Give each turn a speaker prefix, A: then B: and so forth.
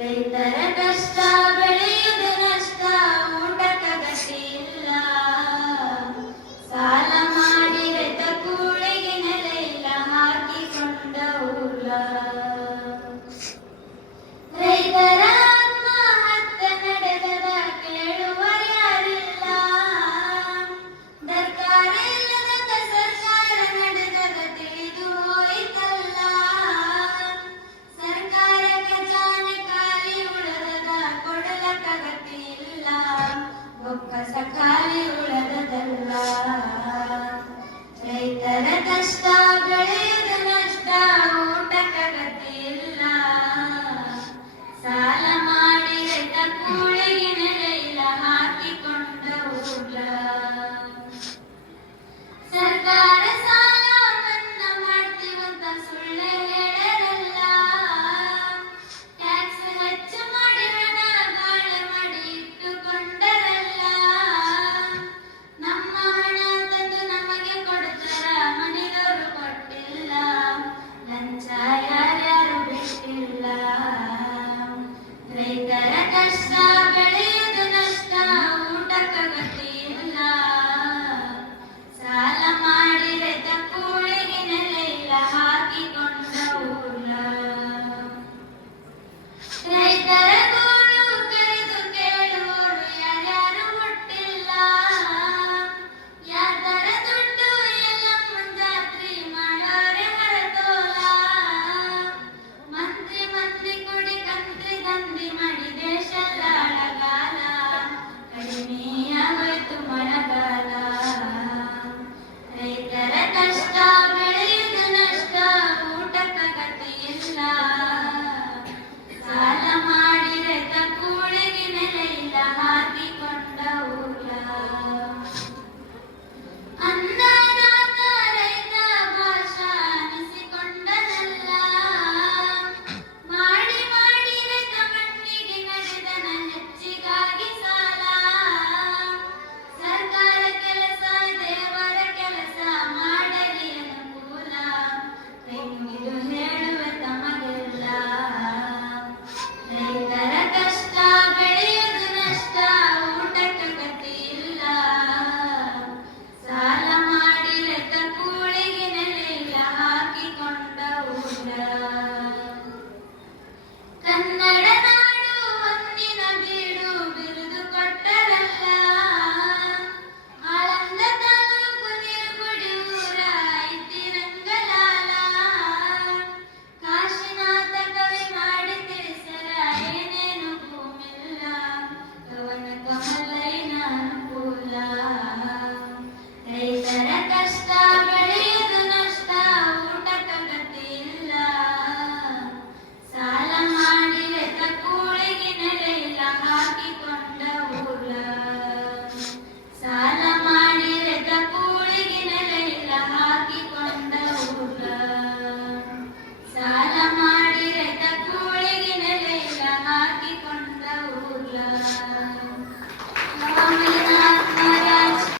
A: ರೈತರ